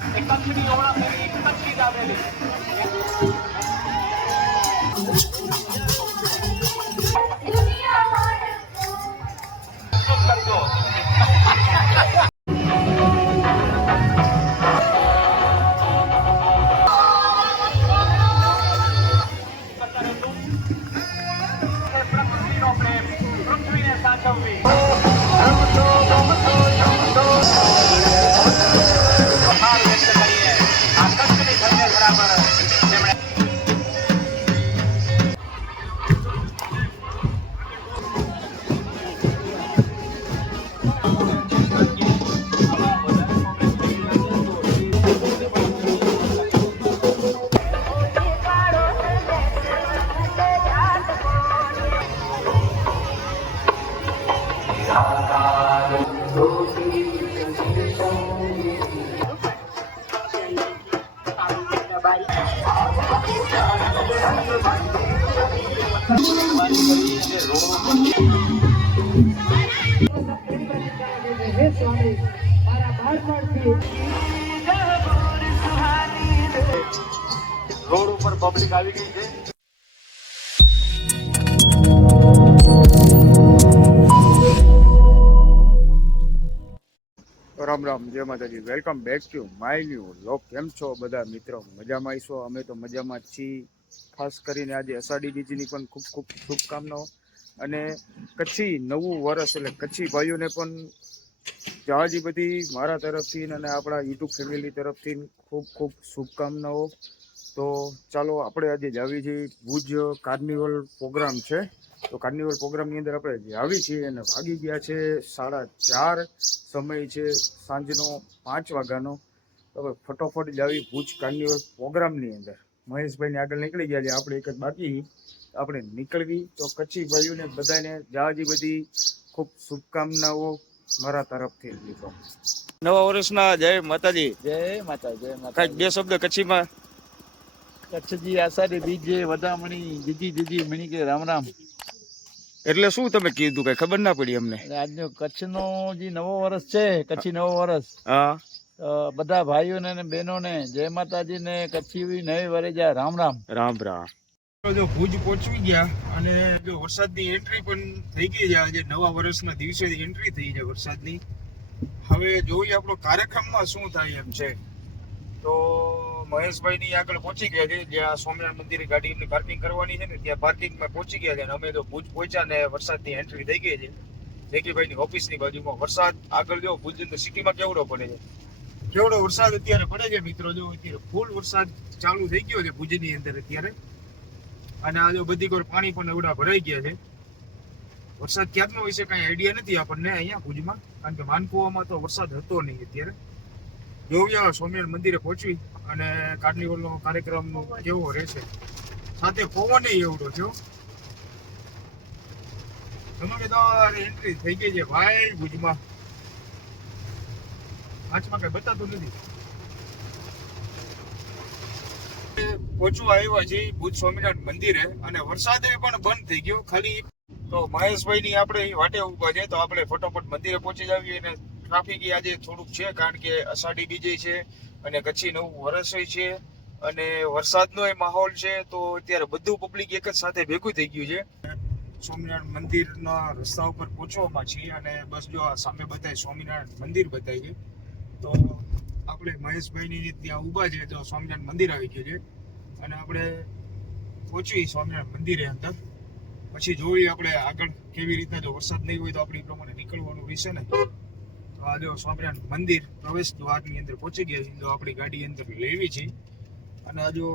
કચ્છની ઓળખ એવી કચ્છી દાબેલી પ્રકૃતિનો પ્રેમ પૃથ્વીને સાચવવી રોડ ઉપર પબ્લિક આવી ગઈ છે. રામ રામ, જય માતાજી. Welcome back to my new vlog. કેમ છો બધા મિત્રો? મજામાં આવીશો? અમે તો મજામાં જ છીએ. ખાસ કરીને આજે અષાઢી બીજની પણ ખૂબ ખૂબ શુભકામનાઓ અને કચ્છી નવું વર્ષ એટલે કચ્છી ભાઈઓને પણ જાજી બધી મારા તરફથી અને આપણા યુટ્યુબ ફેમિલી તરફથી ખૂબ ખૂબ શુભકામનાઓ. તો ચાલો આપણે આજે જાવી છીએ ભુજ કાર્નિવલ પ્રોગ્રામ છે. તો કાર્નિવલ પ્રોગ્રામની અંદર આપણે આવી છીએ અને ભાગી ગયા છે 4:30 સમય છે, સાંજનો 5 વાગ્યાનો. હવે ફટોફટ જ આવી ભુજ કાર્નિવલ પ્રોગ્રામની અંદર મહેશભાઈને આગળ નીકળી ગયા છે. આપણે એક જ બાકી આપણે નીકળવી. તો કચ્છી ભાઈઓને બધાને જાજી બધી ખૂબ શુભકામનાઓ મારા તરફથી. મિત્રો નવા વર્ષના જય માતાજી. જય માતા, જય માતા. કાંઈક બે શબ્દ કચ્છીમાં. કચ્છજી આષાઢી બીજે વધામણી જીજી જીજી મણી કે રામ રામ. એટલે શું તમે કીધું? કઈ ખબર ના પડી અમને. આજનો કચ્છનો જે નવો વર્ષ છે, કચ્છી નવો વર્ષ, હા, બધા ભાઈઓને અને બહેનોને જય માતાજી ને કચ્છી નવી વરેજા રામ રામ. રામ રામ. જો ભુજ પહોંચી ગયા અને જો વરસાદની એન્ટ્રી પણ થઈ ગઈ છે. આજે નવા વર્ષના દિવસે એન્ટ્રી થઈ છે વરસાદની. હવે જોઈએ આપણો કાર્યક્રમમાં શું થાય એમ છે. તો મહેશભાઈ ની આગળ પહોંચી ગયા છે, જ્યાં સ્વામિનારાયણ મંદિરે ગાડીની પાર્કિંગ કરવાની છે ને ત્યાં પાર્કિંગમાં પહોંચી ગયા છે. અને અમે તો ભુજ પહોંચ્યા ને વરસાદની એન્ટ્રી થઈ ગઈ છે જેકીભાઈની ઓફિસની બાજુમાં. વરસાદ આગળ જો ભુજ સિટીમાં કેવડો પડે છે, કેવડો વરસાદ અત્યારે પડે છે મિત્રો. જો અત્યારે ફૂલ વરસાદ ચાલુ થઈ ગયો છે ભુજની અંદર અત્યારે. અને આ જો બધી કોઈ પાણી પણ એવડા ભરાઈ ગયા છે. વરસાદ ક્યાંનો વિશે કઈ આઈડિયા નથી આપણને અહીંયા ભુજમાં, કારણ કે માનકુવામાં તો વરસાદ હતો નહીં અત્યારે. જોઈએ સ્વામિનારાયણ મંદિરે પહોંચવી અને કાર્નિવલનો કાર્યક્રમ કેવો રહેશે. સાથે પવન એવડો થયો. તમારે એન્ટ્રી થઈ ગઈ છે ભાઈ ભુજમાં. આંચમાં કઈ બતાતું નથી. પહોંચવા આવ્યા છે ભુજ સ્વામિનારાયણ મંદિરે અને વરસાદ પણ બંધ થઈ ગયો. ખાલી તો મહેશભાઈ ની આપણે વાટે ઉભા છે, તો આપણે ફટોફટ મંદિરે પહોંચી જઈએ. અને ટ્રાફિક આજે થોડુંક છે, કારણ કે અષાઢી બીજે છે અને કચ્છી નવું વર્ષ છે અને વરસાદનો માહોલ છે. તો અત્યારે બધું પબ્લિક એક જ સાથે ભેગું થઈ ગયું છે. સ્વામિનારાયણ મંદિરના રસ્તા ઉપર પહોંચવામાં છીએ અને બસ જો આ સામે બતાય સ્વામિનારાયણ મંદિર બતાય છે. તો આપણે મહેશભાઈની ત્યાં ઊભા છે, તો સ્વામિનારાયણ મંદિર આવી ગયું છે અને આપણે પહોંચી સ્વામિનારાયણ મંદિરે અંદર. પછી જોઈએ આપણે આગળ કેવી રીતના. જો વરસાદ નહીં હોય તો આપણે એ પ્રમાણે નીકળવાનું રહેશે ને. તો આ જો સ્વામિનારાયણ મંદિર પ્રવેશ દ્વારની અંદર પહોંચી ગયા છે. તો આપણી ગાડી અંદર લેવી છે અને આ જો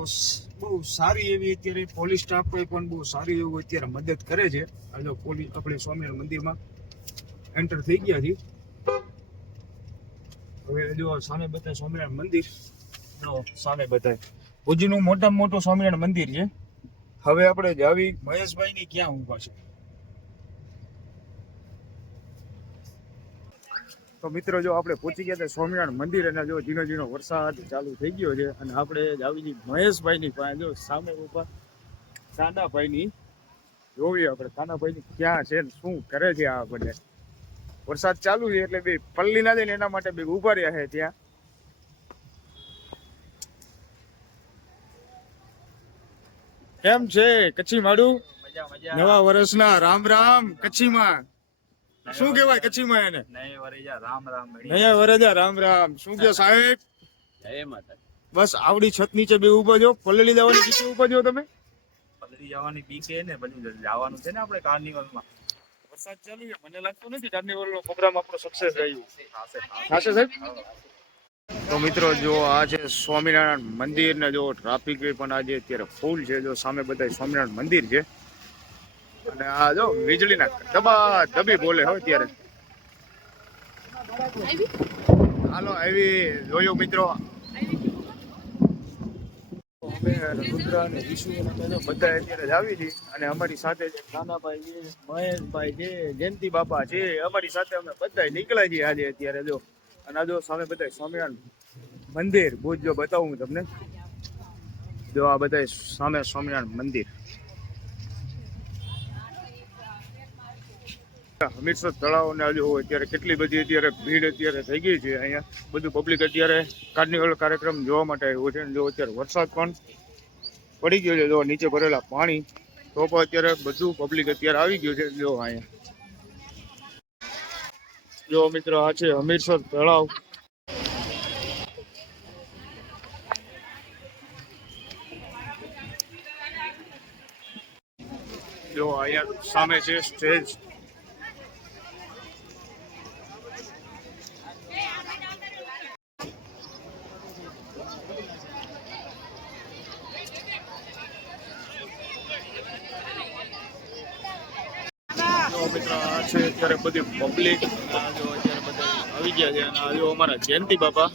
બહુ સારી એવી અત્યારે પોલીસ સ્ટાફ પણ બહુ સારી એવું અત્યારે મદદ કરે છે. આ જો પોલીસ આપણે સ્વામિનારાયણ મંદિરમાં એન્ટર થઈ ગયા છીએ. હવે જો સામે બતાય સ્વામિનારાયણ મંદિર, જો સામે બતાય ભુજનું મોટામાં મોટું સ્વામિનારાયણ મંદિર છે. હવે આપણે જાવી મહેશભાઈ ની ક્યાં ઊભા છે. તો મિત્રો જો આપણે પહોંચી ગયા હતા સ્વામિનારાયણ મંદિર અને જો ઝીણો ઝીણો વરસાદ ચાલુ થઈ ગયો છે અને આપણે જાવી મહેશભાઈ ની પાસે. જો સામે ઊભા કાનાભાઈ ની જોવી આપણે કાનાભાઈ ની ક્યાં છે ને શું કરે છે. આ બધે વરસાદ ચાલુ છે એટલે બે પલ્લી ના જાય ને એના માટે બે ઉભા રહ્યા છે ત્યાં. કેમ છે કચ્છી માડું? નવા વર્ષના રામ રામ કચ્છીમાં શું કહેવાય કચ્છીમાં એને? નયા વરેજા રામ રામ. શું કહો સાહેબ? બસ આવડી છત નીચે બે ઉભો છો, પલળી જવાની નીચે ઉભો છો તમે? પલળી જવાની બીક એ ને પછી જવાનું છે ને આપણે કાર્નિવલમાં. વરસાદ ચાલુ છે, મને લાગતું નથી કાર્નિવલનો પ્રોગ્રામ આપણો સક્સેસ રહ્યો. થશે સાહેબ? તો મિત્રો જો આ છે સ્વામિનારાયણ મંદિર ને જો ટ્રાફિક પણ આજે અત્યારે ફૂલ છે. જો સામે બધા સ્વામિનારાયણ મંદિર છે અને આ જો વીજળીના દબા દબી બોલે હોય અત્યારે. હાલો આવી જોયું મિત્રો. અમે રુદ્ર અને વિશુ અને બધા અત્યારે જ આવી છીએ અને અમારી સાથે જે નાનાભાઈ છે, મહેશભાઈ છે, જયંતિ બાપા છે, અમારી સાથે અમે બધા નીકળ્યા છીએ આજે અત્યારે. જો અને આ જો સામે બધા સ્વામિનારાયણ મંદિર ભુજ જો બતાવું હું તમને. જો આ બધા સામે સ્વામિનારાયણ મંદિર. હમીરસર તળાવ ને હજુ અત્યારે કેટલી બધી અત્યારે ભીડ અત્યારે થઈ ગઈ છે. અહીંયા બધું પબ્લિક અત્યારે કાર્નિવલ કાર્યક્રમ જોવા માટે આવ્યું છે. જો અત્યારે વરસાદ પણ પડી ગયો છે, જો નીચે ભરેલા પાણી તો પણ અત્યારે બધું પબ્લિક અત્યારે આવી ગયું છે. જો અહીંયા જો મિત્રો આ છે હમીરસર તળાવ. જો અહીંયા સામે છે સ્ટેજ. મિત્રો આ છે અત્યારે બધી પબ્લિક જો અત્યારે બધા આવી ગયા છે અને આ જો અમારા જયંતિ બાપા.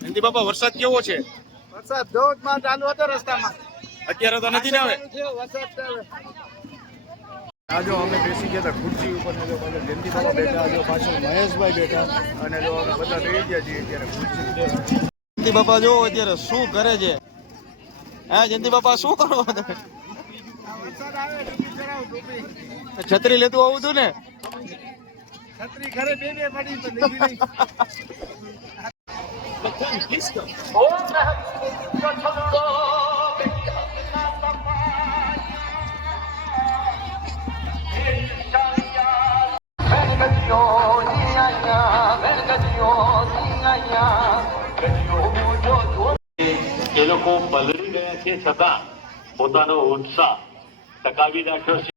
જયંતિ બાપા વરસાદ કેવો છે? વરસાદ ધોધમાર ચાલુ હતો રસ્તામાં. અત્યારે તો નથી ને હવે. વરસાદ ચાલે. આ જો અમે બેસી ગયા હતા ખુરશી ઉપર ને જો પાછળ જયંતિ બાપા બેઠા, જો પાછળ મહેશભાઈ બેઠા અને જો અમે બધા બેસી ગયા છીએ અત્યારે ખુરશી ઉપર. જયંતિ બાપા જો અત્યારે શું કરે છે? હા જયંતિ બાપા શું કરો તમે? વરસાદ આવે ટોપી કરાવ ટોપી. છત્રી લેતું આવું હતું ને? છત્રી ઘરે બે પડી તો લીધી નહીં. એ લોકો પલળી ગયા છે છતાં પોતાનો ઉત્સાહ ટકાવી રાખ્યો છે.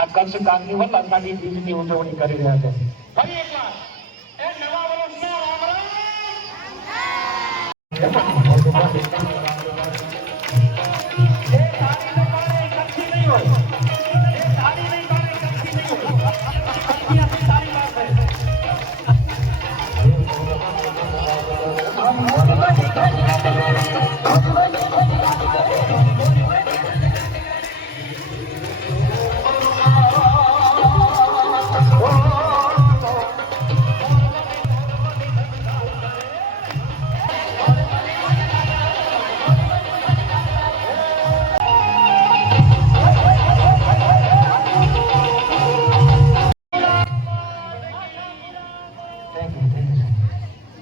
આ કચ્છ કાર્નિવલ અષાઢી બીજની ઉજવણી કરી રહ્યા છે. ફરી એકવાર એ નવા વર્ષના રામ રામ. એ તારીને કારણે કચ્છી નહીં હોય. એ તારીને કારણે કચ્છી નહીં હોય. કચ્છી આપણી તારી વાત છે.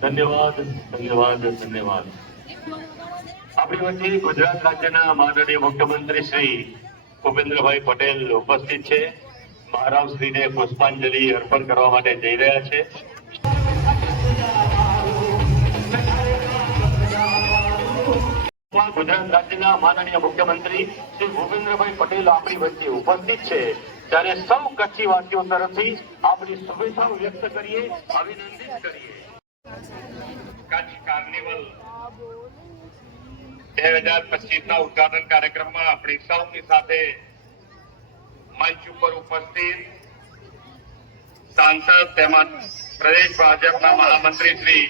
ધન્યવાદ ધન્યવાદ ધન્યવાદ. આપણી વચ્ચે ગુજરાત રાજ્યના માનનીય મુખ્યમંત્રી શ્રી ભૂપેન્દ્રભાઈ પટેલ ઉપસ્થિત છે. મહારાવ શ્રીને પુષ્પાંજલિ અર્પણ કરવા માટે જઈ રહ્યા છે. ગુજરાત રાજ્યના માનનીય મુખ્યમંત્રી શ્રી ભૂપેન્દ્રભાઈ પટેલ આપણી વચ્ચે ઉપસ્થિત છે ત્યારે સૌ કચ્છી વાસીઓ તરફથી આપણી શુભેચ્છાઓ વ્યક્ત કરીએ, અભિનંદિત કરીએ. કચ્છ કાર્નિવલ 2025 ઉદઘાટન કાર્યક્રમમાં આપણી સૌની સાથે મંચ ઉપર ઉપસ્થિત સાંસદ તેમજ પ્રદેશ ભાજપના મહામંત્રી શ્રી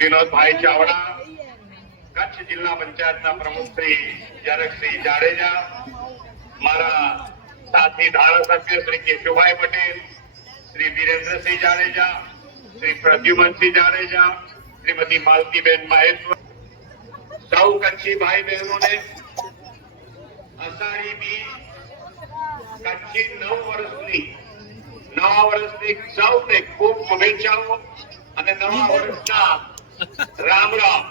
વિનોદભાઈ ચાવડા, કચ્છ જિલ્લા પંચાયતના પ્રમુખ શ્રી જરકસિંહ જાડેજા, મારા સાથી ધારાસભ્ય શ્રી કેશુભાઈ પટેલ, શ્રી વિરેન્દ્રસિંહ જાડેજા, શ્રી પ્રદ્યુમનસિંહ જાડેજા, શ્રીમતી માલતીબેન મહેશ્વર, સૌ કચ્છી ભાઈ બહેનોને અષાઢી બીજ કચ્છી નવા વર્ષની સૌને ખૂબ શુભેચ્છાઓ અને નવા વર્ષના રામ રામ.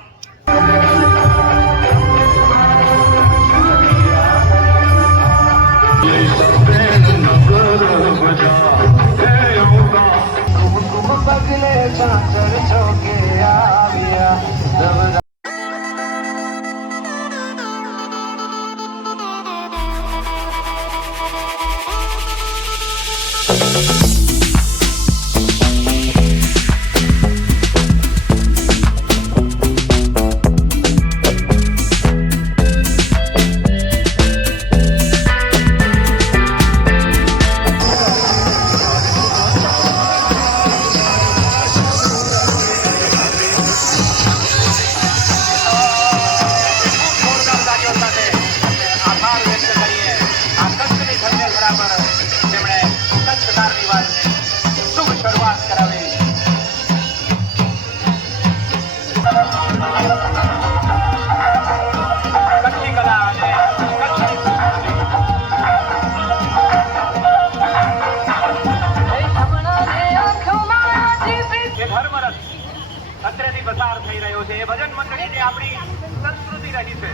પસાર થઈ રહ્યો છે એ ભજન મંડળીની આપણી સંસ્કૃતિ રહી છે,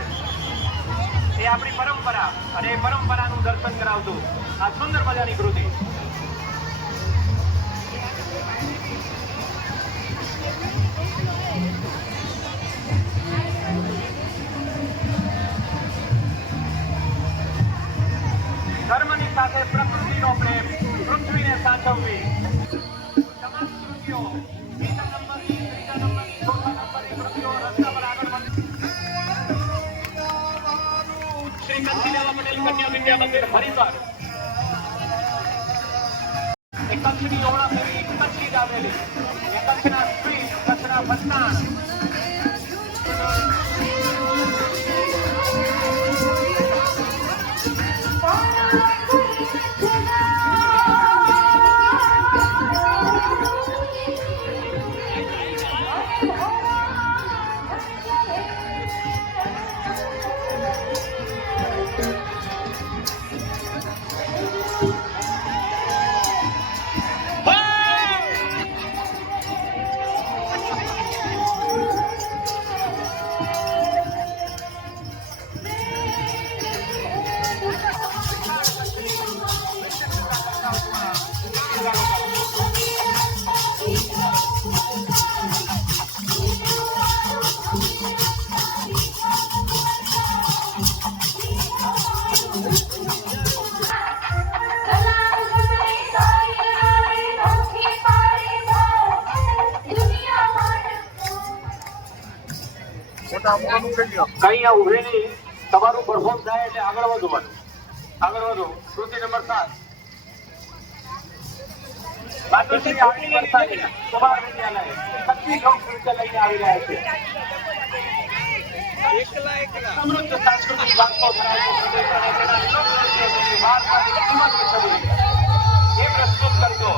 એ આપણી પરંપરા અને એ પરંપરાનું દર્શન કરાવતું આ સુંદર મજાની કૃતિ. ધર્મની સાથે પ્રકૃતિનો પ્રેમ, પૃથ્વીને સાચવવી, તમામ કૃતિઓ બીજા નંબરની, ત્રીજા નંબરની, ચોથા નંબરની કૃતિઓ રસ્તા પર આગળ વધી. શ્રી કચ્છીદેવા પટેલ કન્યા વિદ્યા મંદિર હરિદ્વાર, એ કચ્છની ઓળખ એવી કચ્છી જ આવેલી, એ કચ્છના સ્વીટ, કચ્છના ફરસાણ. કઈ ઉભેલી તમારું પરફોર્મ થાય એટલે આગળ વધવાનું, આગળ વધો. કૃતિ નંબર 7 માતુશ્રી આરતી વરસાણી કુમાર વિદ્યાલય 25 લોક નૃત્ય લઈને આવી રહ્યા છે. સમૃદ્ધ સાંસ્કૃતિક વારસો ધરાવતો પ્રદેશ અને તેના લોકનૃત્યોની વારસાની સમગ્ર છબી એ પ્રસ્તુત કરતો.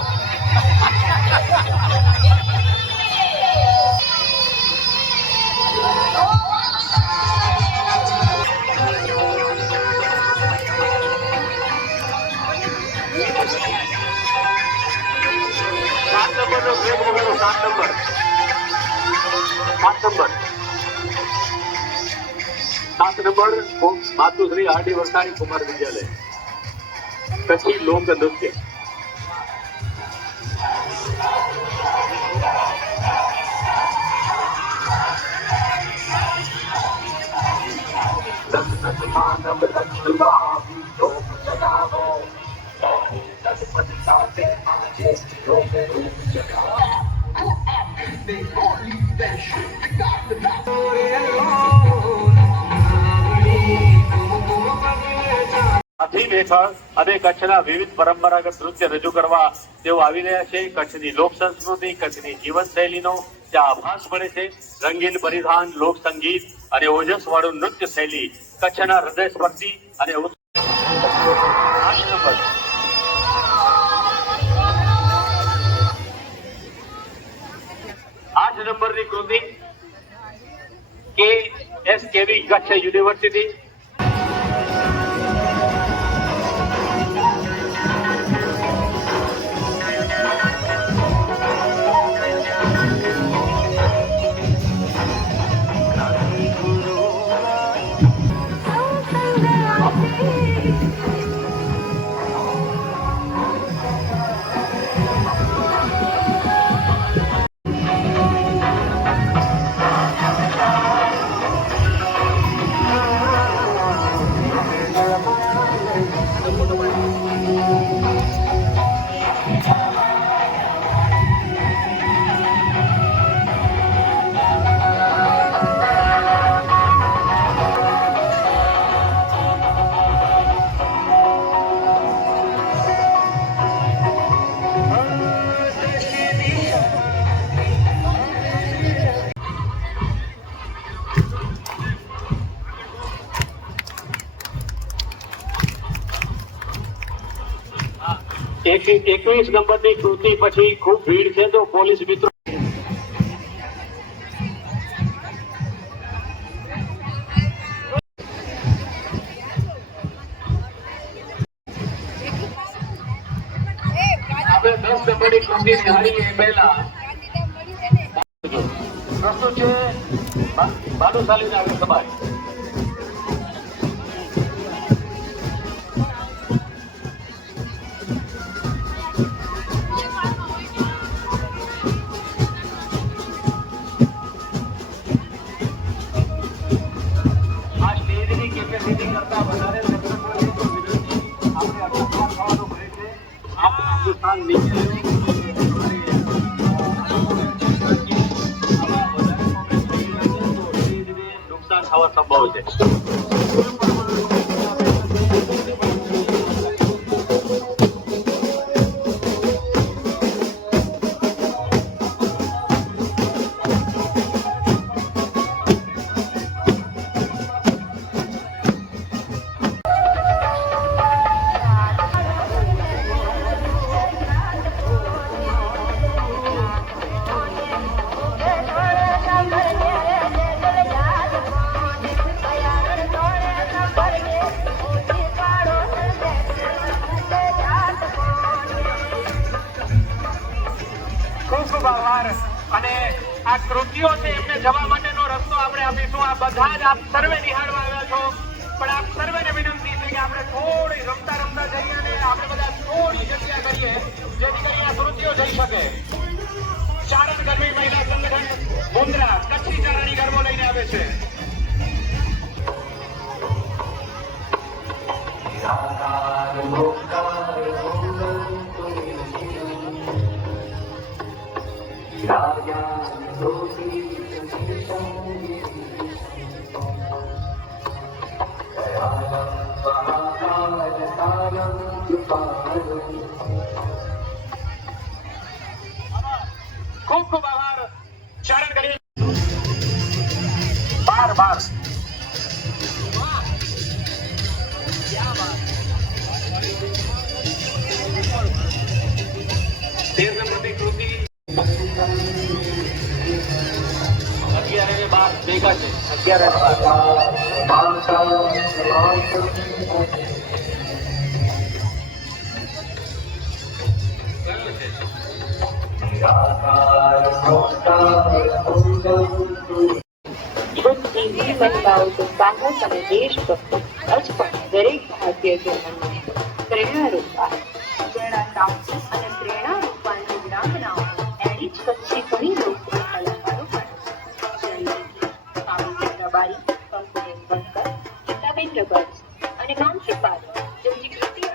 सात नंबर मातुश्री आरती वरसाणी कुमार विद्यालय कच्छी लोक नृत्य. They all leave that shit. I got the પ્રમુખ હેઠળ અને કચ્છના વિવિધ પરંપરાગત નૃત્ય રજૂ કરવા તેઓ આવી રહ્યા છે. કચ્છની લોક સંસ્કૃતિ, કચ્છની જીવનશૈલીનો ત્યાં આભાસ મળે છે. રંગીન પરિધાન, લોક સંગીત અને ઓજસ વાળું નૃત્ય શૈલી કચ્છના હૃદય સ્પર્શી અને 8 નંબરની કૃતિ KSKV કચ્છ યુનિવર્સિટી. એક 21 નંબરની કૃતિ પછી ખૂબ ભીડ છે, તો પોલીસ મિત્રો આપણે 10 નંબરની કૃતિ નિહાળીએ પહેલા પ્રસ્તુત છે ભાનુશાલી નાગર સમાજ. નુકસાન થવા સંભવ છે. ખૂબ આભાર. અને આ કૃતિઓ છે એમને જવા માટેનો રસ્તો આપણે આપીશું. આ બધા જ આપ સર્વે નિહાળવા આવ્યા છો, પણ આપ સર્વેને વિનંતી છે કે આપણે થોડી રમતા રમતા જઈએ અને આપણે બધા થોડી જગ્યા કરીએ જેથી કરી આ કૃતિઓ જઈ શકે. ચારણ ગરવી મહિલા સંગઠન મુન્દ્રા કચ્છી ચારણી ગરબો લઈને આવે છે. ખૂબ ખૂબ આભાર. ચારણ કરી 12 13 નંબરની કૃતિ 11 અને 12 ભેગા છે. 11 મહિલાઓ તો સાહસ અને દેશભક્તિ અચપટ દરેક ભારતીય જીવનમાં પ્રેરણારૂપ છે. જેના સાહસ અને પ્રેરણારૂપાની વિરાંગનાઓ એની જ કચ્છી ઘણી લોકપ્રિય કલાકારો પણ રબારી, કંકુબેન બંકર, ગીતાબેન રબારી અને માનસી પાલ જેમની કૃતિઓ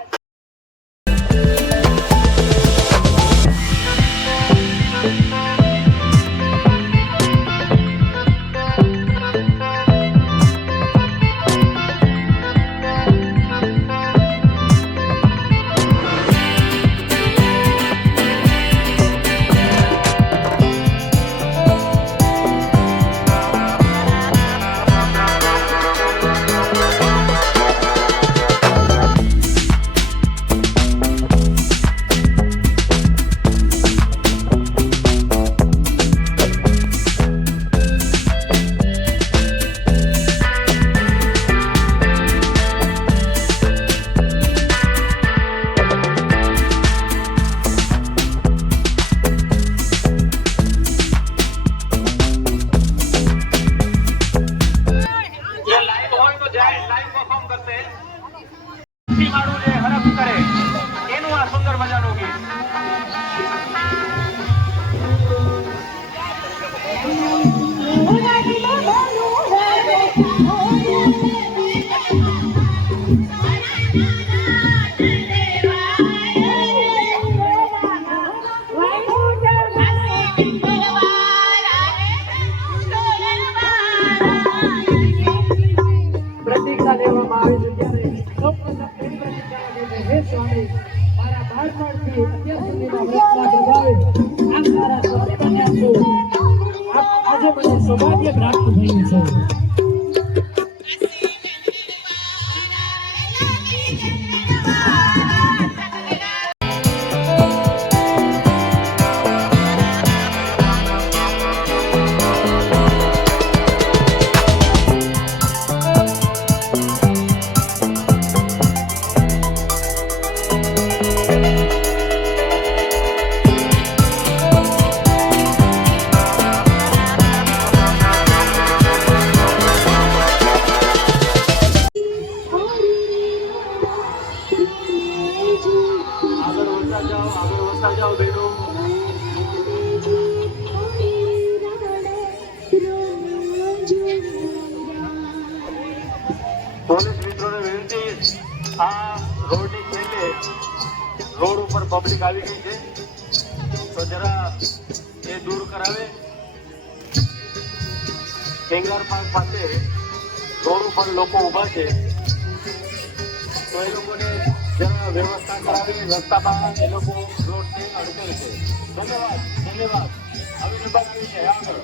પ્રતિજ્ઞા લેવામાં આવે છે ત્યારે સૌપ્રથમ એવી પ્રતિજ્ઞા લે છે, હે સ્વામી, મારા બાળપણથી અત્યાર સુધીના વ્રતના પ્રભાવે આપ મારા સ્વામી બન્યા છો. આજે મને સૌભાગ્ય પ્રાપ્ત થયું છે. આગળ વધતા જાઓ બેનો. પોલીસ મિત્રોને વિનંતી, આ રોડની છેલ્લે રોડ ઉપર પબ્લિક આવી ગઈ છે, તો જરા એ દૂર કરાવે. કેંગાર પાર્ક પાસે રોડ ઉપર લોકો ઊભા છે, તો એ લોકોને જરા વ્યવસ્થા કરાવી રસ્તામાં એ લોકો રોડને અડકે છે. ધન્યવાદ. હવે વિભાગ છે આગળ.